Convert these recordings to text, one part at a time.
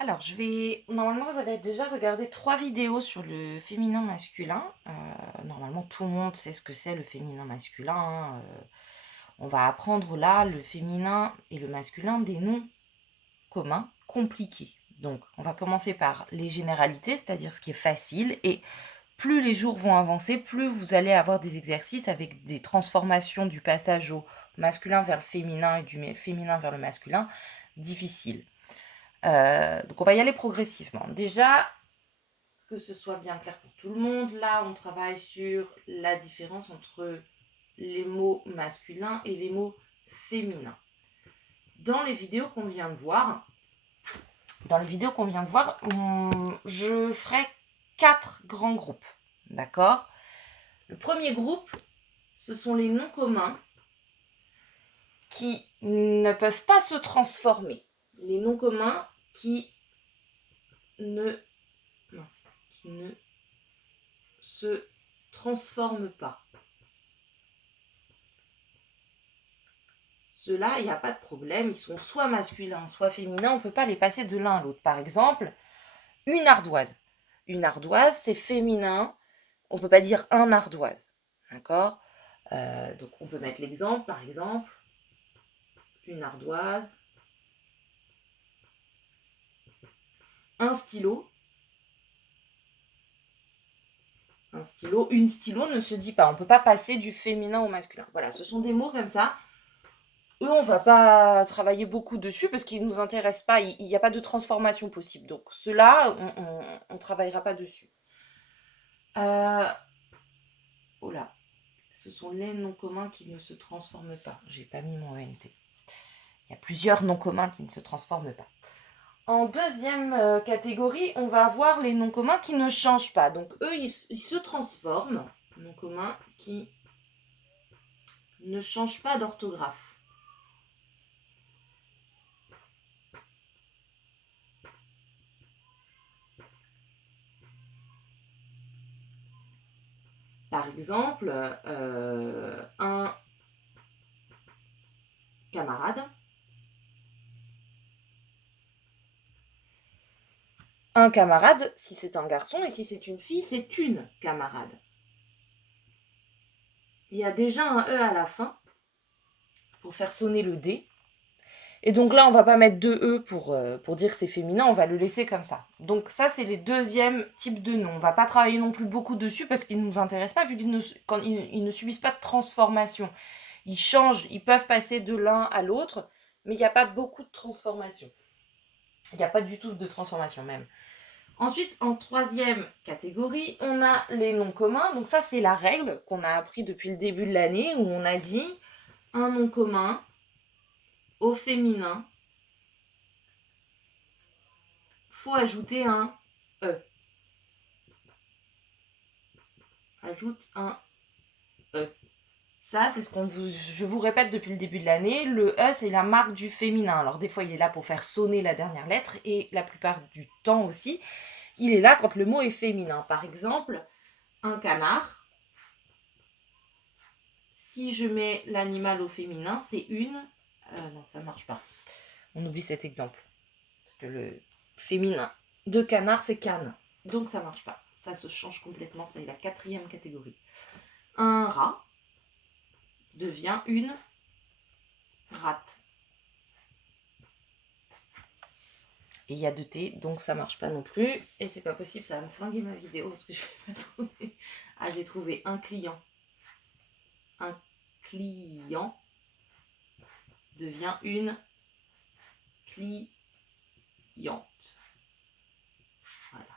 Alors, normalement, vous avez déjà regardé 3 vidéos sur le féminin masculin. Normalement, tout le monde sait ce que c'est le féminin masculin, hein. On va apprendre là le féminin et le masculin des noms communs compliqués. Donc, on va commencer par les généralités, c'est-à-dire ce qui est facile. Et plus les jours vont avancer, plus vous allez avoir des exercices avec des transformations du passage au masculin vers le féminin et du féminin vers le masculin difficiles. Donc on va y aller progressivement. Déjà, que ce soit bien clair pour tout le monde, là on travaille sur la différence entre les mots masculins et les mots féminins. Dans les vidéos qu'on vient de voir, je ferai 4 grands groupes. D'accord? Le premier groupe, ce sont les noms communs qui ne peuvent pas se transformer. Les noms communs qui ne se transforment pas. Ceux-là, il n'y a pas de problème, ils sont soit masculins, soit féminins, on ne peut pas les passer de l'un à l'autre. Par exemple, une ardoise. Une ardoise, c'est féminin, on ne peut pas dire un ardoise. D'accord? Donc on peut mettre l'exemple, par exemple, une ardoise, un stylo. Un stylo, une stylo ne se dit pas. On ne peut pas passer du féminin au masculin. Voilà, ce sont des mots comme ça. Eux, on va pas travailler beaucoup dessus parce qu'ils ne nous intéressent pas. Il n'y a pas de transformation possible. Donc, ceux-là, on ne travaillera pas dessus. Oh là, ce sont les noms communs qui ne se transforment pas. J'ai pas mis mon ENT. Il y a plusieurs noms communs qui ne se transforment pas. En deuxième catégorie, on va avoir les noms communs qui ne changent pas. Donc, eux, ils se transforment. Noms communs qui ne changent pas d'orthographe. Par exemple, un camarade. Un camarade, si c'est un garçon, et si c'est une fille, c'est une camarade. Il y a déjà un E à la fin pour faire sonner le D. Et donc là, on va pas mettre deux E pour dire que c'est féminin, on va le laisser comme ça. Donc ça, c'est les deuxièmes types de noms. On va pas travailler non plus beaucoup dessus parce qu'ils ne nous intéressent pas, vu qu'ils ne subissent pas de transformation. Ils changent, ils peuvent passer de l'un à l'autre, mais il n'y a pas beaucoup de transformation. Il n'y a pas du tout de transformation même. Ensuite, en troisième catégorie, on a les noms communs. Donc ça, c'est la règle qu'on a appris depuis le début de l'année, où on a dit un nom commun au féminin, faut ajouter un E. Ajoute un E. Ça, c'est je vous répète depuis le début de l'année. Le E, c'est la marque du féminin. Alors des fois, il est là pour faire sonner la dernière lettre, et la plupart du temps aussi, il est là quand le mot est féminin. Par exemple, un canard. Si je mets l'animal au féminin, c'est une... non, ça ne marche pas. On oublie cet exemple. Parce que le féminin de canard, c'est canne. Donc ça ne marche pas. Ça se change complètement. C'est la quatrième catégorie. Un rat devient une rate. Et il y a deux T, donc ça marche pas non plus. Et c'est pas possible, ça va me flinguer ma vidéo parce que je vais pas trouver. Ah, j'ai trouvé un client. Un client devient une cliente. Voilà.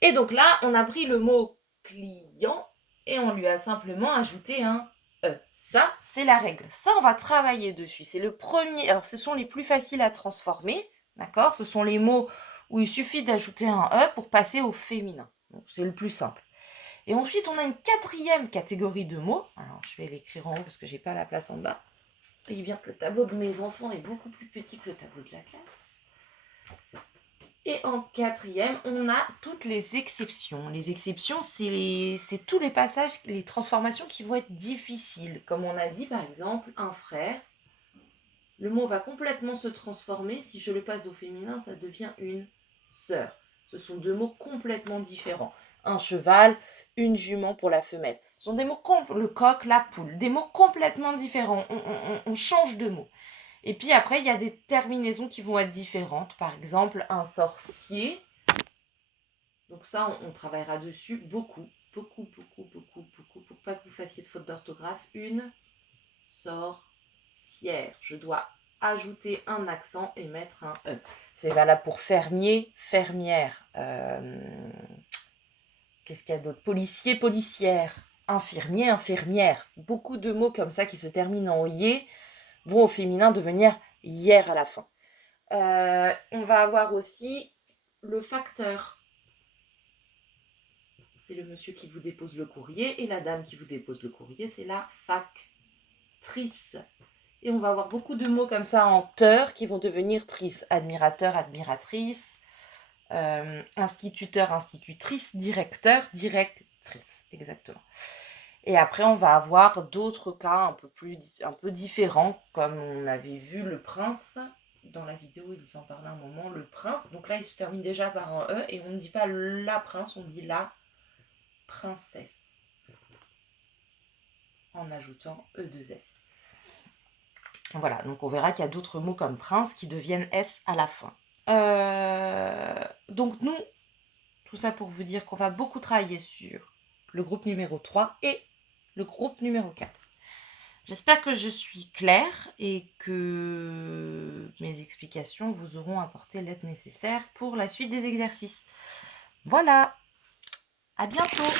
Et donc là, on a pris le mot client et on lui a simplement ajouté un E. Ça, c'est la règle. Ça, on va travailler dessus. C'est le premier. Alors, ce sont les plus faciles à transformer. D'accord? Ce sont les mots où il suffit d'ajouter un E pour passer au féminin. Donc, c'est le plus simple. Et ensuite, on a une quatrième catégorie de mots. Alors, je vais l'écrire en haut parce que j'ai pas la place en bas. Et bien que le tableau de mes enfants est beaucoup plus petit que le tableau de la classe. Et en quatrième, on a toutes les exceptions. Les exceptions, c'est tous les passages, les transformations qui vont être difficiles. Comme on a dit, par exemple, un frère le mot va complètement se transformer. Si je le passe au féminin, ça devient une sœur. Ce sont deux mots complètement différents. Un cheval, une jument pour la femelle. Ce sont des mots, le coq, la poule, des mots complètement différents. On change de mots. Et puis après, il y a des terminaisons qui vont être différentes. Par exemple, un sorcier. Donc ça, on travaillera dessus beaucoup, pour pas que vous fassiez de faute d'orthographe. Une sorcière. Je dois ajouter un accent et mettre un E. C'est valable pour fermier, fermière. Qu'est-ce qu'il y a d'autre? Policier, policière. Infirmier, infirmière. Beaucoup de mots comme ça qui se terminent en yé vont au féminin devenir hier à la fin. On va avoir aussi le facteur. C'est le monsieur qui vous dépose le courrier et la dame qui vous dépose le courrier, c'est la factrice. Et on va avoir beaucoup de mots comme ça en teur qui vont devenir trice. Admirateur, admiratrice, instituteur, institutrice, directeur, directrice, exactement. Et après, on va avoir d'autres cas un peu différents, comme on avait vu le prince. Dans la vidéo, il s'en parlait un moment, le prince. Donc là, il se termine déjà par un E et on ne dit pas la prince, on dit la princesse. En ajoutant E2S. Voilà, donc on verra qu'il y a d'autres mots comme prince qui deviennent S à la fin. Donc nous, tout ça pour vous dire qu'on va beaucoup travailler sur le groupe numéro 3 et le groupe numéro 4. J'espère que je suis claire et que mes explications vous auront apporté l'aide nécessaire pour la suite des exercices. Voilà, à bientôt!